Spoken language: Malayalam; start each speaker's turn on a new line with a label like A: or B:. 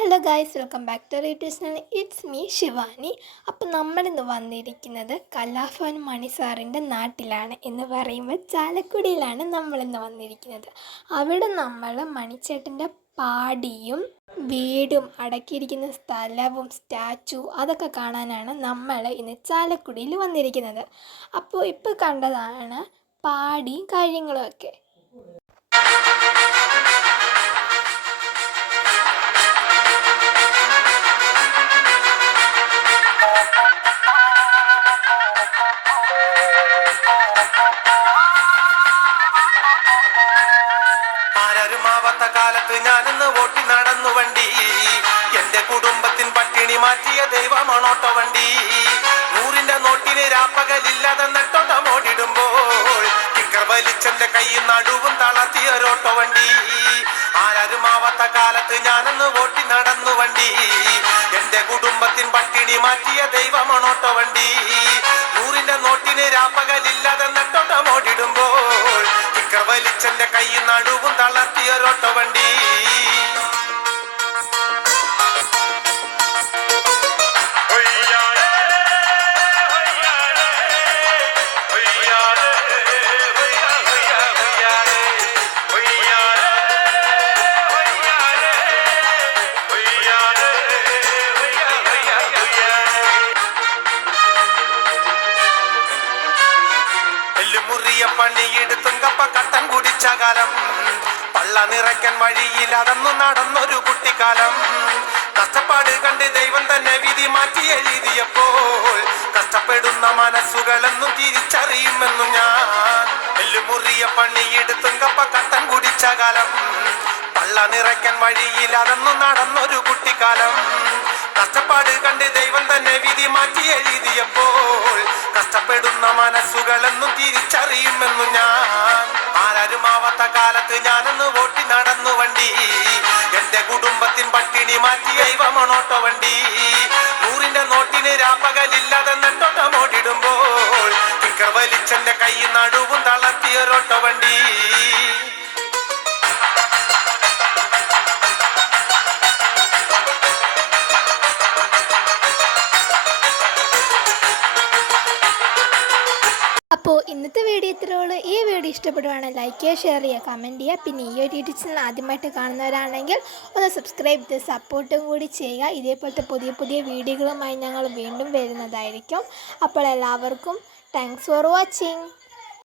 A: Hello guys welcome back to readers it's me Shivani അപ്പം നമ്മളിന്ന് വന്നിരിക്കുന്നത് കലാഭവൻ മണി സാറിന്റെ നാട്ടിലാണ് എന്ന് പറയുമ്പോൾ ചാലക്കുടിയിലാണ് നമ്മളിന്ന് വന്നിരിക്കുന്നത്. അവിടെ നമ്മൾ മണിച്ചേട്ടന്റെ പാടിയും വീടും അടക്കിയിരിക്കുന്ന സ്ഥലവും സ്റ്റാച്ചു അതൊക്കെ കാണാനാണ് നമ്മൾ ഇന്ന് ചാലക്കുടിയിൽ വന്നിരിക്കുന്നത്. അപ്പോൾ ഇപ്പോൾ കണ്ടതാണ് പാടിയും കാര്യങ്ങളും
B: ആരരുമാവാത്ത കാലത്ത് ഞാനിന്ന് ഓട്ടി നടന്നു വണ്ടി. എന്റെ കുടുംബത്തിൻ പട്ടിണി മാറ്റിയ ദൈവമാണോട്ടോ വണ്ടി. നൂറിന്റെ നോട്ടിന് രാപ്പകലില്ലാതെ നെട്ടോട്ടം ഓടിടുമ്പോൾ ടിക്കർ വലിച്ചെന്റെ കൈയും നടുവും തളർത്തിയ ഓട്ടോ വണ്ടി. ആരരുമാവാത്ത കാലത്ത് ഞാനിന്ന് ഓട്ടി നടന്നു വണ്ടി. എന്റെ കുടുംബത്തിൻ പട്ടിണി മാറ്റിയ ദൈവമാണോട്ടോ വണ്ടി. വലിച്ചെന്റെ കൈയും നടുവും തളർത്തിയ ഒരോട്ടോ വണ്ടി എല്ലുമുറിയ പണിയെടുത്തുങ്കപ്പ കട്ടൻ കുടിച്ച കാലം പള്ള നിറയ്ക്കാൻ വഴിയിൽ അടന്നു നടന്നൊരു കുട്ടിക്കാലം. കഷ്ടപ്പാട് കണ്ട് ദൈവം തന്നെ വിധി മാറ്റി എഴുതിയപ്പോൾ കഷ്ടപ്പെടുന്ന മനസ്സുകളെന്നും തിരിച്ചറിയുമെന്നും ഞാൻ. എല്ലുമുറിയ പണിയെടുത്തുങ്കപ്പ കട്ടൻ കുടിച്ച കാലം പള്ള നിറയ്ക്കാൻ വഴിയിൽ അടന്നു നടന്നൊരു കുട്ടിക്കാലം. കഷ്ടപ്പാട് കണ്ട് ദൈവം തന്നെ വിധി മാറ്റി കഷ്ടപ്പെടുന്ന മനസ്സുകളെന്നും തിരിച്ചറിയുമെന്നു ഞാൻ. ആരാരുമാവാത്ത കാലത്ത് ഞാനൊന്ന് ഓട്ടി നടന്നു വണ്ടി. എന്റെ കുടുംബത്തിൻ പട്ടിണി മാറ്റി ദൈവമണോട്ടോ വണ്ടി. നൂറിന്റെ നോട്ടിന് രാപ്പകലില്ലാതെ നെട്ടോട്ടം ഓടിടുമ്പോൾ. ടിക്കർ വലിച്ചെന്റെ കൈ നടുവും തളർത്തിയൊരോട്ടോ വണ്ടി.
A: അപ്പോൾ ഇന്നത്തെ വീഡിയോ ഇത്രയുള്ളൂ ഈ വീഡിയോ ഇഷ്ടപ്പെടുവാണെങ്കിൽ ലൈക്ക് ചെയ്യുക ഷെയർ ചെയ്യുക കമന്റ് ചെയ്യുക. പിന്നെ ഈ ഒരു യൂട്യൂബ് ചാനൽ ആദ്യമായിട്ട് കാണുന്നവരാണെങ്കിൽ ഒന്ന് സബ്സ്ക്രൈബ് ചെയ്ത് സപ്പോർട്ടും കൂടി ചെയ്യുക. ഇതേപോലത്തെ പുതിയ പുതിയ വീഡിയോകളുമായി ഞങ്ങൾ വീണ്ടും വരുന്നതായിരിക്കും. അപ്പോൾ എല്ലാവർക്കും താങ്ക്സ് ഫോർ വാച്ചിങ്